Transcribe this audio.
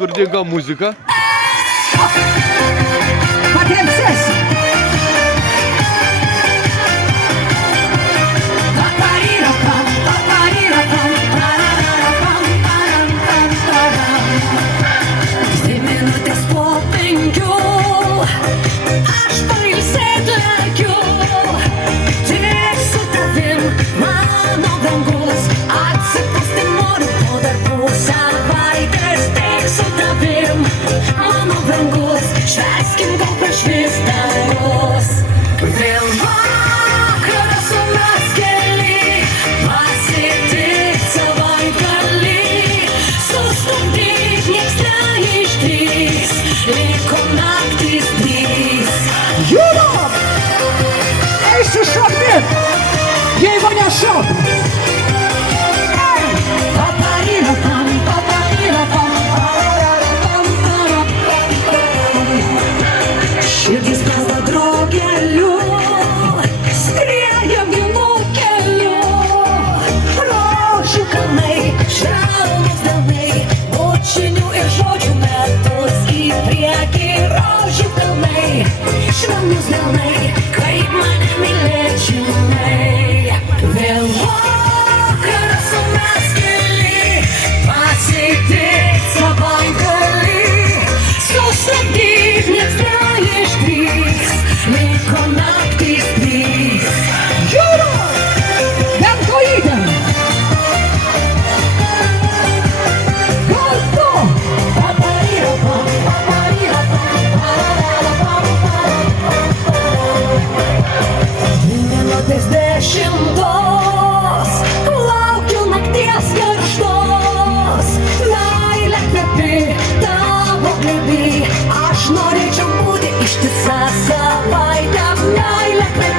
kur dingo muzika? Pakrepsės. Švęskim gal prieš vis dangus. Vėl vakaras su mes keli, pasitikt savaitgalį. Sustabdyt nieks neišdrįs, liko naktys trys. Judam! Eisiu šokti, jeigu nešokti. Širdis pazda drogeliu, skrieja gilų keliu. Rožių kalnai, švelnūs delnai, bučinių ir žodžių metus į priekį. Rožių kalnai, švelnūs delnai, kaip mane mylėt žinai. Vėl vakaras su mes keli, pasitikt savaitgalį. Sustabdyt nieks neišdrįs, liko naktys trys. Judam! Bent kojytėm. Kartu! Minutės 10, laukiu nakties karštos. Meilė kvepi, tavo glėby, aš norėčiau būti ištisą savaitę. Meilė kvepi.